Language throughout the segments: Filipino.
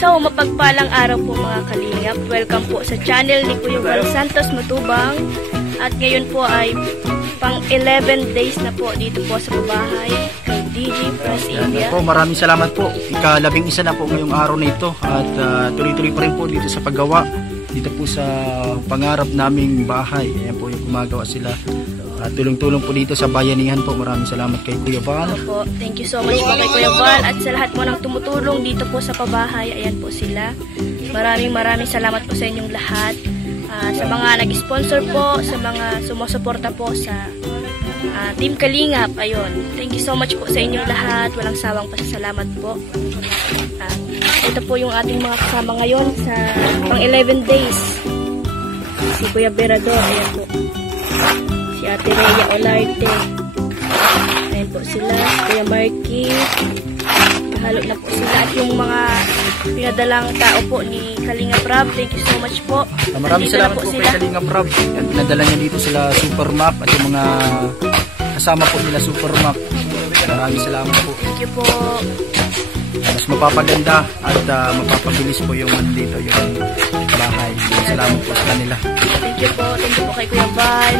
So, mapagpalang araw po mga kalingap. Welcome po sa channel ni Kuya Val Santos Matubang. At ngayon po ay pang 11 days na po dito po sa pabahay kay DJ Fras India. Maraming salamat po. Ika-11 na po ngayong araw na ito. At tuloy-tuloy pa rin po dito sa paggawa. Dito po sa pangarap naming bahay. Ayan po yung gumagawa sila. At tulong-tulong po dito sa bayanihan po. Maraming salamat kay Kuya Val. Opo, thank you so much po kay Kuya Val. At sa lahat mo nang tumutulong dito po sa pabahay. Ayan po sila. Maraming salamat po sa inyong lahat. Sa mga nag-sponsor po, sa mga sumusuporta po sa Team Kalingap. Ayun, thank you so much po sa inyong lahat. Walang sawang pasasalamat po. Ito po yung ating mga kasama ngayon sa pang 11 days. Si Kuya Berador, ayan po. Si Ate Rhea Olarte. Ayan po sila. Kuya Marky. Halo na po sila. At yung mga pinadalang tao po ni Kalingap Rob. Thank you so much po. Maraming salamat po kay Kalingap Rob. Pinadala niya dito sila Supermap at yung mga kasama po nila Supermap. Maraming salamat po. Thank you po. Mas mapapaganda at mapapabilis po yung dito yung bahay. Salamat po sa kanila. Thank you po. Thank you po kay Kuya Val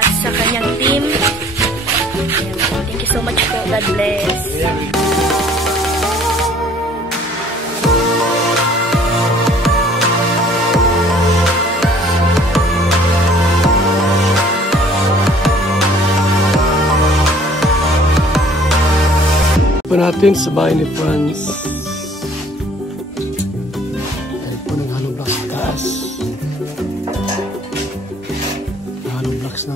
at sa kanyang team. Thank you so much po. God bless. Po natin sa bahay ni Franz. Dahil po ng hollow blocks sa taas. Hollow blocks na.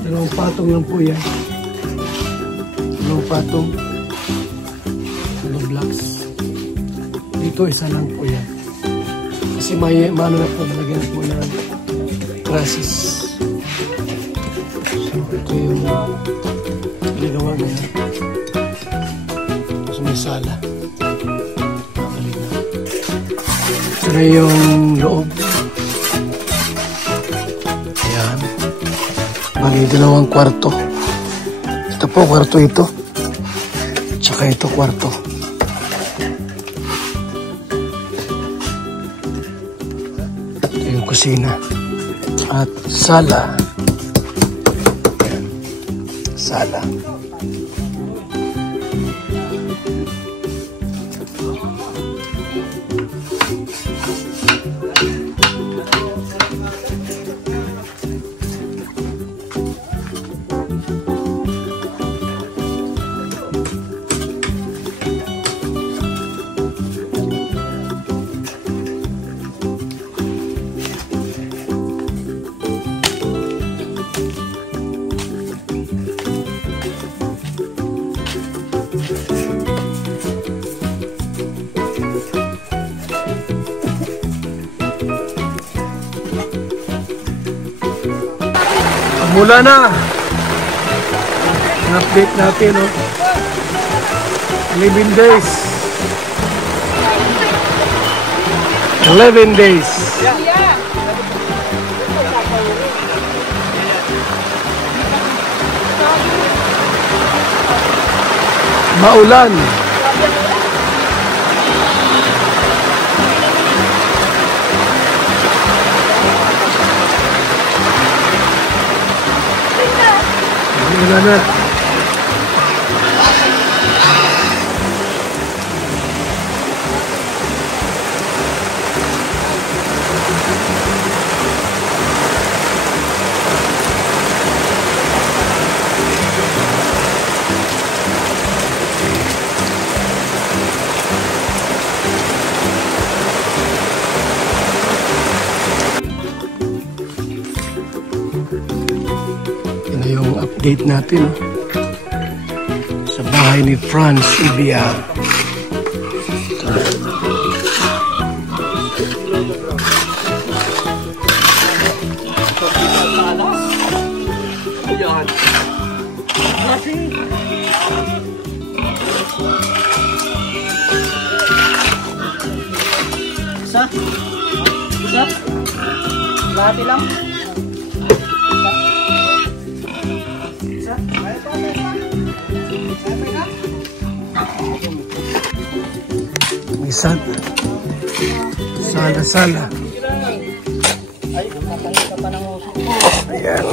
Dalawang patong lang po yan. Dalawang patong. Hollow blocks. Dito isa lang po yan. Kasi may mano na po nalagyan po ng trusses. Ito yung ginagawa na yan. Tapos may sala. Makalit na. Ito na yung loob. Ayan. Bali, dalawang kwarto. Ito po, kwarto ito. Tsaka ito, kwarto. Ito yung kusina. At sala. Sala. Mula na. Update natin, no? 11 days. 11 days. Maulan. Wala na. Ito yung update natin sa bahay ni Franz Ibia. Isa? Isa? Lahat lang? Isa? linisan. Sala-sala. Ayan.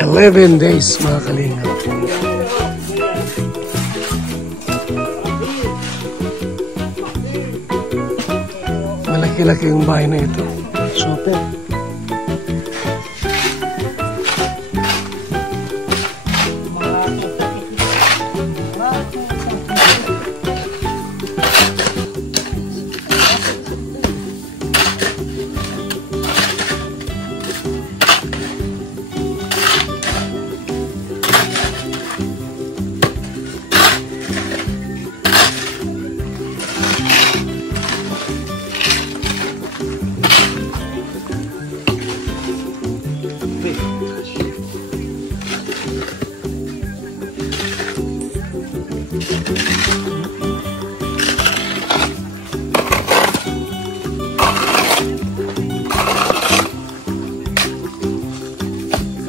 Eleven days mga kalingap. Malaki-laki yung bahay na ito. Super.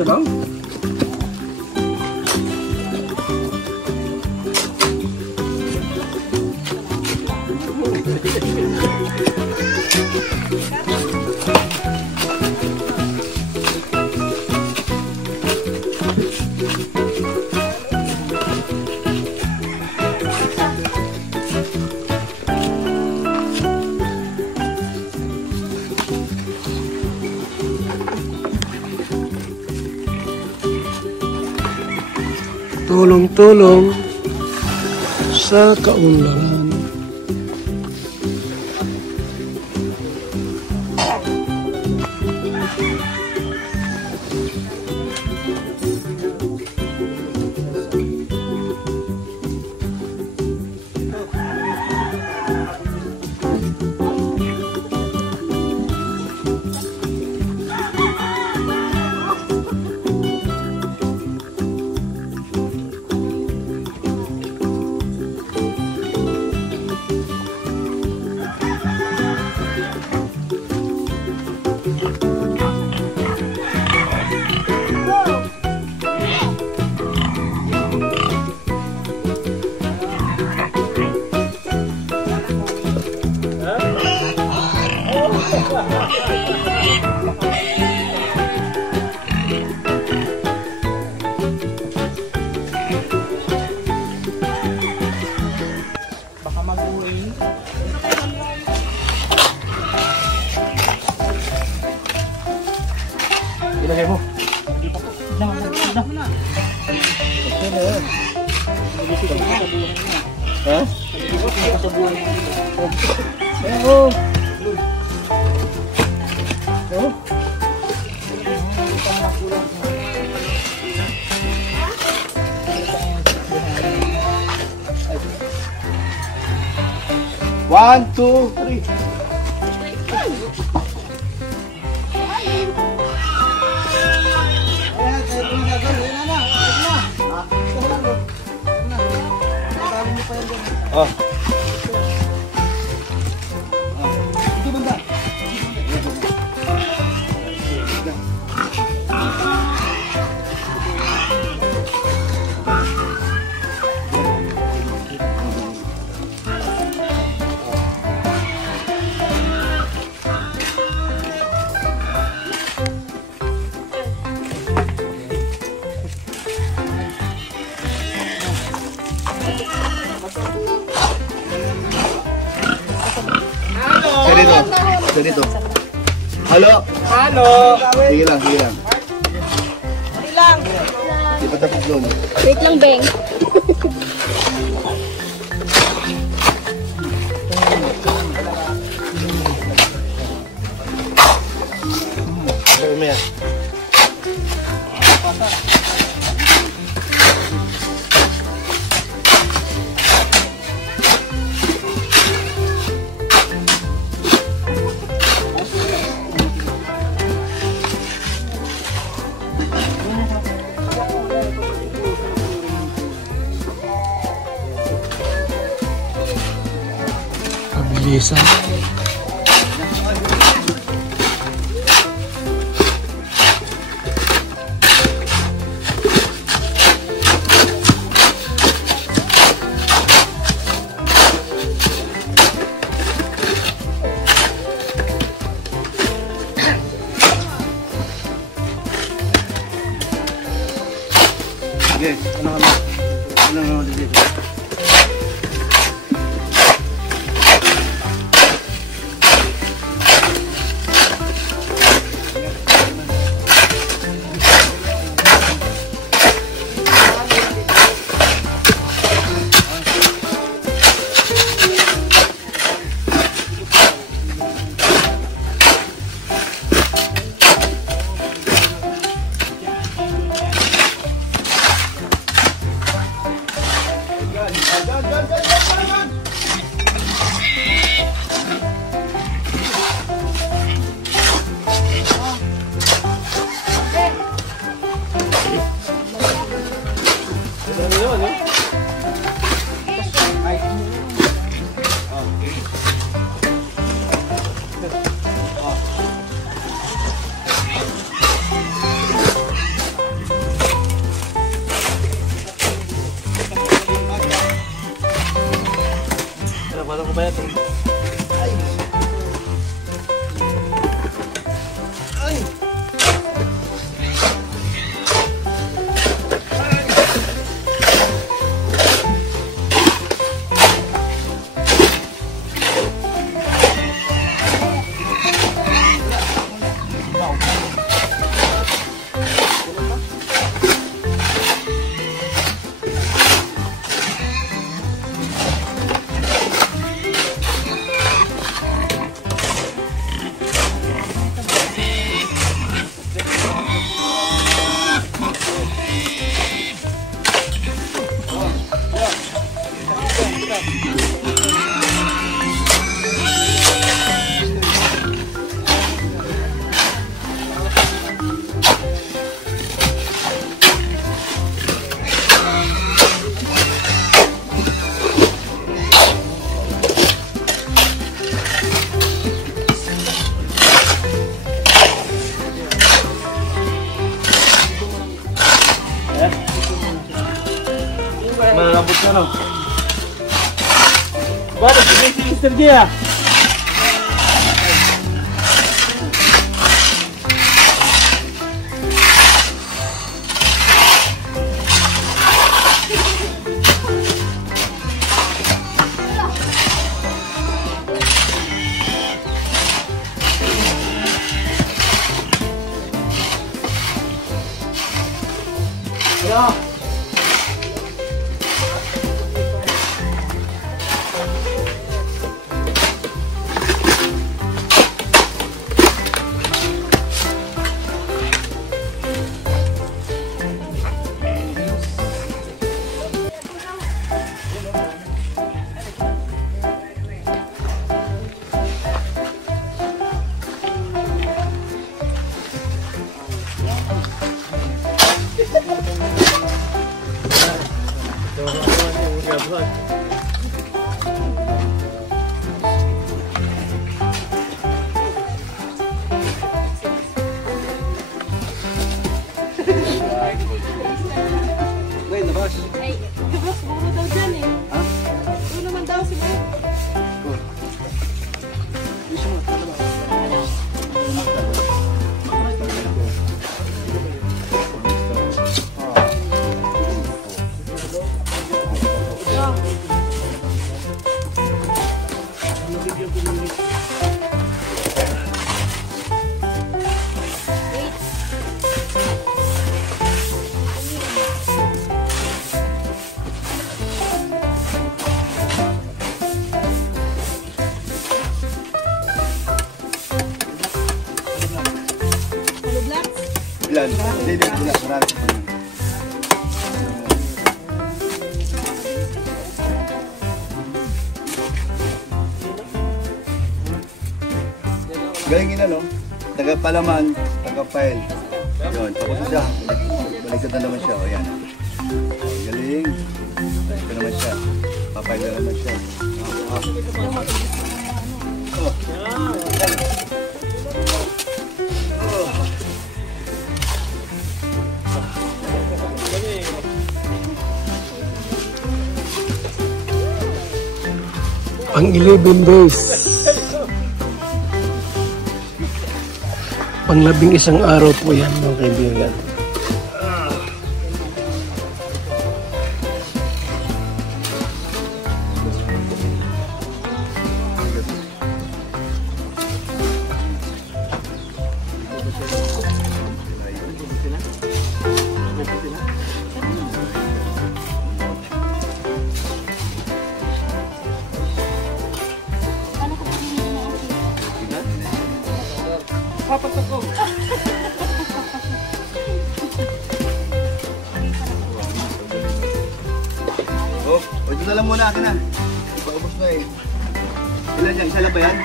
Sabaw? Tulong-tulong sa kaunlaran. Ilagay mo. Ha? Oo. Oo. One, two, three. Oh. Itu benda. Dito. Halo. Halo. Sige lang, sige lang. Sige lang. Di pa tapos doon. Wait lang, Beng. Gisa. Yes, ano dito? Walang ko ba ito? Ay! Ay! Malambot na no? Bakit? Si Mr. G ah! Yeah. Wait, the boss. Ay, boss, buro daw dyan eh. Ha? Buro naman daw si Boss. Ilan? Hindi, wala. Marami. Galing ina, no? Taga-palaman, taga-file. Yun, tapos siya. Baliktad na naman siya. O, yan. Galing. Baliktad naman siya. Papile na naman siya. Pang 11 days. Pang 11 araw po yan, mga kaibigan. O, ito na lang muna akin na. Paubos na eh. Ilan yan? Isa lang ba yan?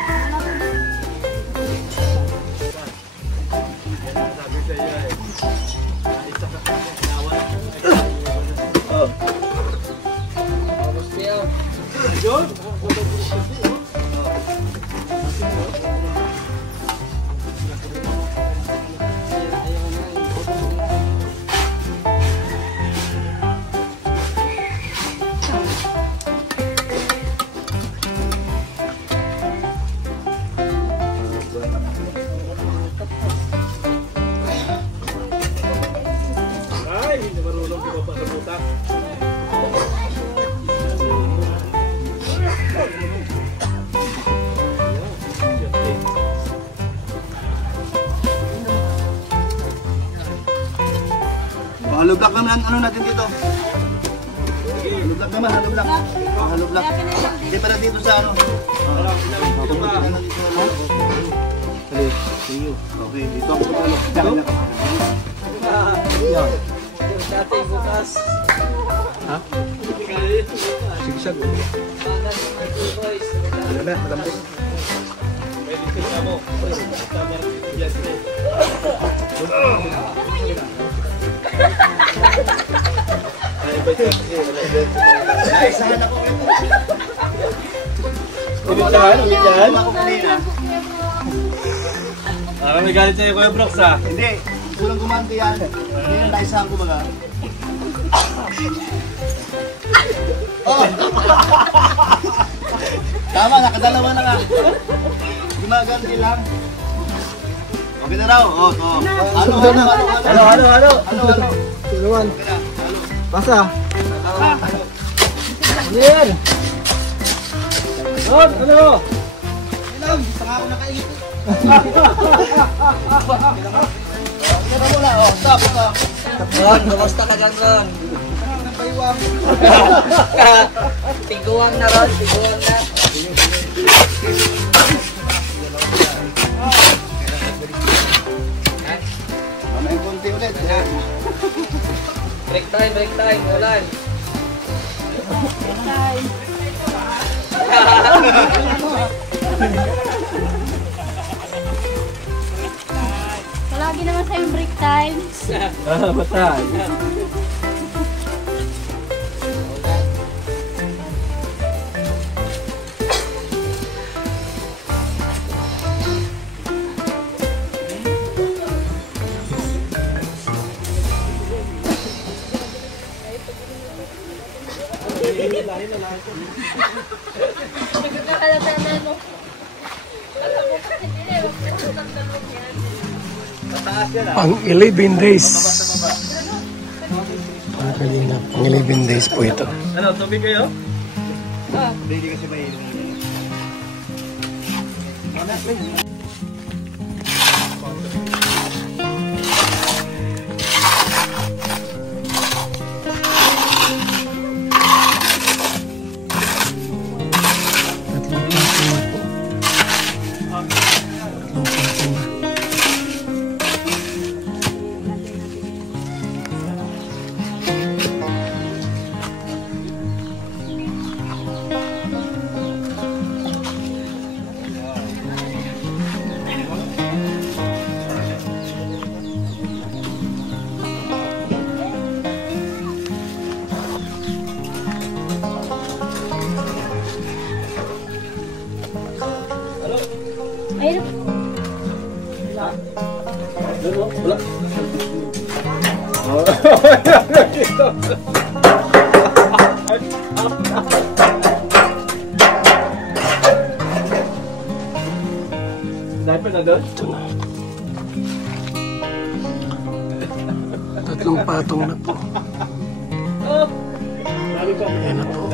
Halo block naman, ano natin dito? Halo block naman, halo block. Halo block. Hindi para dito sa ano. Dito ba? Okay, dito ako sa ano. Dati bukas. Ha? Sigsag. Wala na, malambot. Naisahan ako ito. Ulit-sahan? Ako kanina. May galit sa'yo, Kuya Brox, ha? Hindi. Kulang gumanti yan. Hindi na naisahan ko baga. Oh! Tama, nakadalawa na nga. Gumaganti lang. Okay na raw. Oh, oh. Halo. Tulungan. Pasa. Ano yan? Ano? Ilang, saka ako nakaingit. Kaya na muna, oh, stop. Ron, kamusta ka dyan, Ron? Tiguan na, Ron, tiguan na. Mamay konti ulit. Break time, ulan. Palagi naman sa'yo break times. Batay. Pang 11 days. Mga kalingap, pang 11 days po ito. Ano, tubig kayo? Hindi kasi may Dapat na doon? Tatlong patong na po. Ayan na po.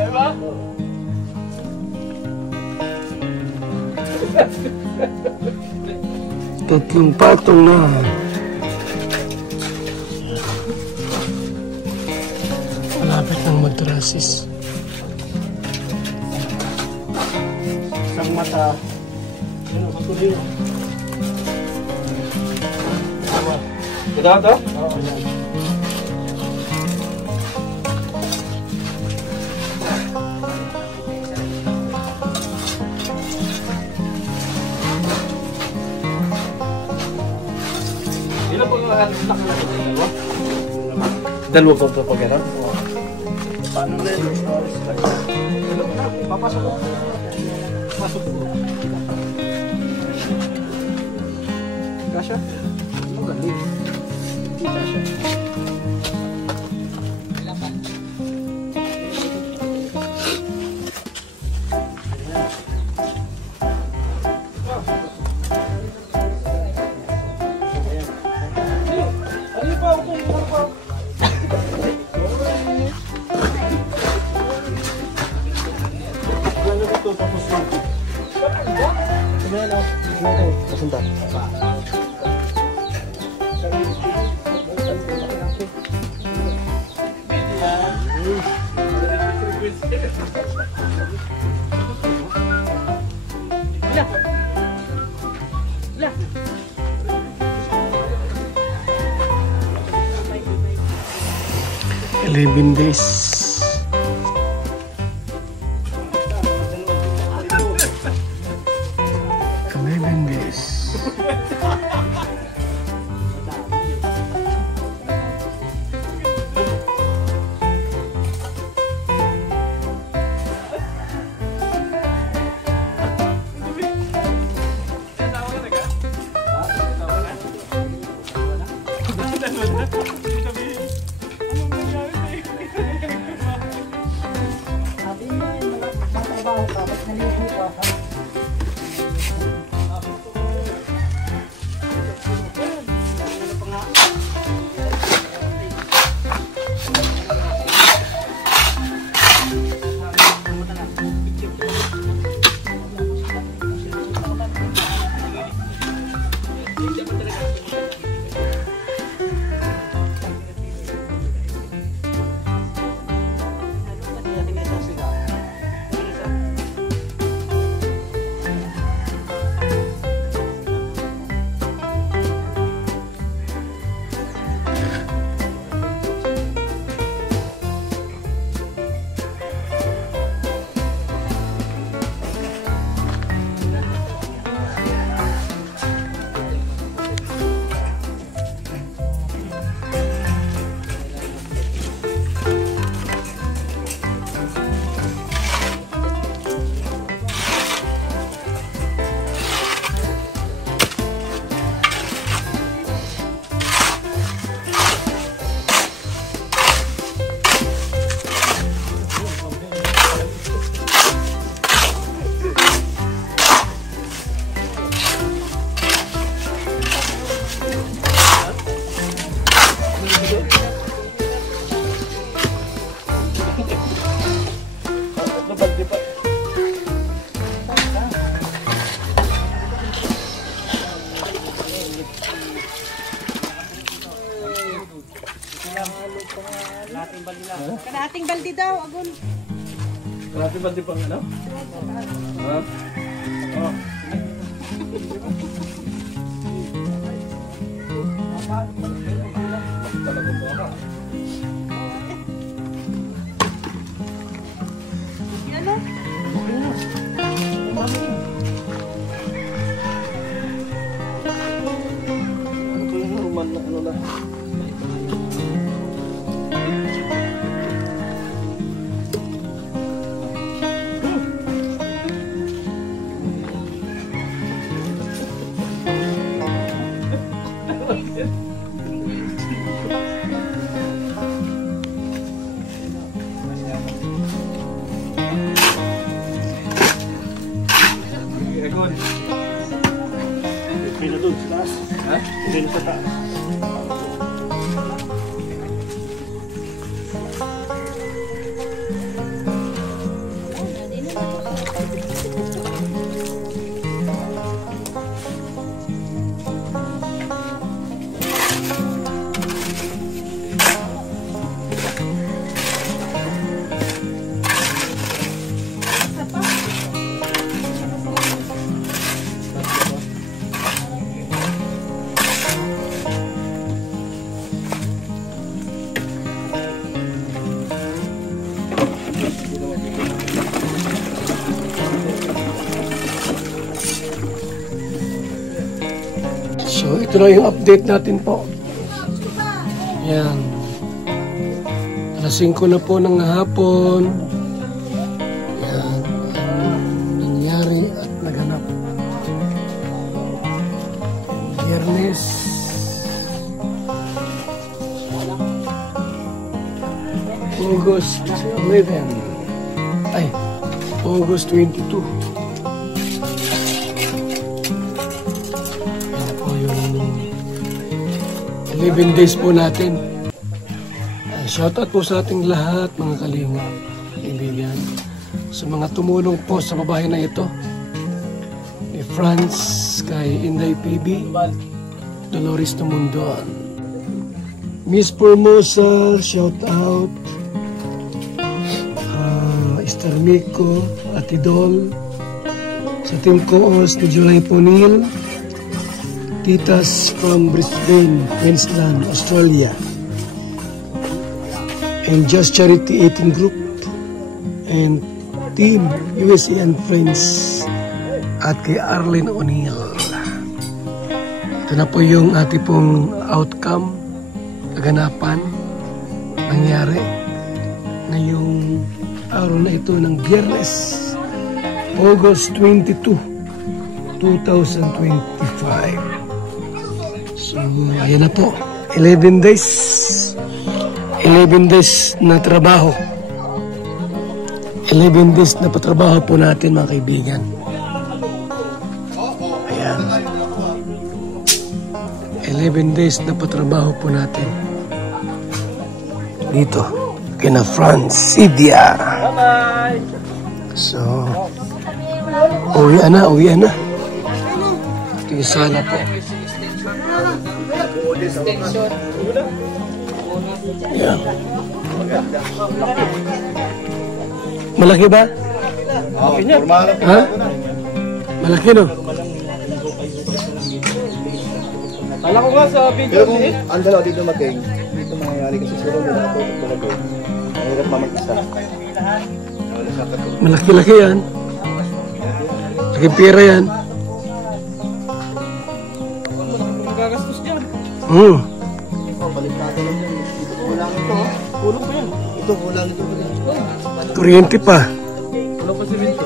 Tatlong patong na. Malapit ng madrasis. Isang mata. Ano, matuloy. Ito? Oo, yan. Ilan po yung anak na dalawa? Dalawa po ito pag gano'n? Paano na yun? Papasok ko. Pasok ko. Kasha? Magaling. Kasha. Eleven days. Kalahating baldi daw, agon. Kalahating baldi pang ano? Ha? Oh. Talagang baka. Ano? Ano ko yung normal na ano lang? sa taas. So, ito na yung update natin po. Yan. Alas 5 na po ng hapon. Yan. Ang nangyari at naganap. Biyernes. August 11. Ay, August 22. Yan na po yung 11 days po natin. Shoutout po sa ating lahat, mga kalinga, kaibigan. Sa mga tumulong po sa babae na ito. Ni Franz, kay Inday PB, Dolores Tumundon. Miss Formosa, shoutout. Esther Mico, Ate Dol. Sa Team Coos ni July Ponil. Titas from Brisbane, Queensland, Australia. And Just Charity 18 Group. And Team USA and Friends. At kay Arlene O'Neill. Ito na po yung ating pong outcome, kaganapan, nangyari ngayong araw na ito ng Biyernes, August 22, 2025. So, ayan na po. 11 days. 11 days na trabaho. 11 days na patrabaho po natin, mga kaibigan. Ayan. 11 days na patrabaho po natin. Dito. Kina Francidia. Bye-bye! So, uwian na, uwian na. Ito yung sala po. Yan. Malaki ba? Okay niya. Ha? Malaki, no? Kala ko nga sa video. Pero kung ang dalawa dito mag-gang, dito mangyayari kasi sila nila ito talaga. Mahirap mamag-isa. Malaki-laki yan. Laking pera yan. Magagastos dyan. Balik natin lang yan. Dito kulang ito. Tulong pa yan. Ito kulang ito. Kuryente pa. Tulong pa simento.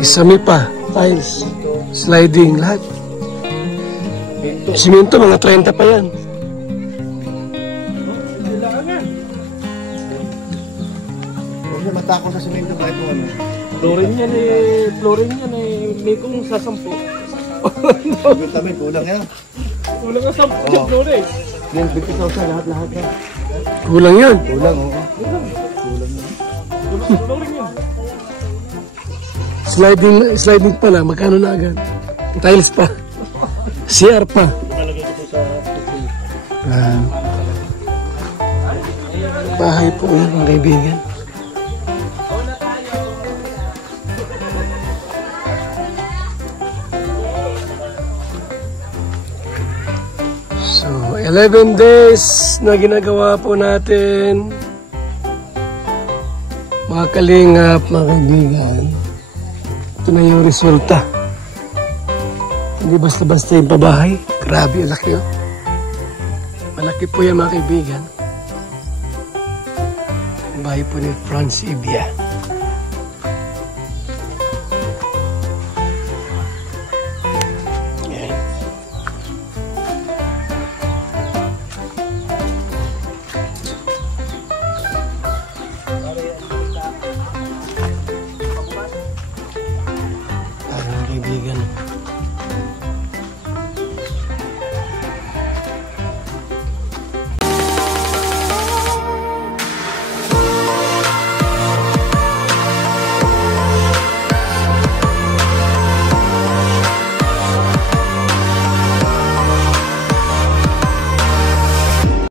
Isami pa. Tiles. Sliding. Lahat. Simento, mga 30 pa yan. Huwag na matako sa simento kahit kung ano. Flooring yan eh. May kung sasampu. Yung tabi, kulang yan. Kulang ka sampu yung flooring. Yan, 50,000 lahat-lahat yan. Kulang yan. Kulang, oo. Flooring yan. Sliding pa lang. Magkano na agad? Tiles pa. CR pa. Bahay po yan, mga kaibigan. So, 11 days na ginagawa po natin. Mga kalingap, mga kaibigan. Ito na yung resulta. Hindi basta-basta yung pabahay. Grabe, laki oh. Malaki po yan, mga kaibigan. Ang bahay po ni Francidia. Yan. Mga kaibigan.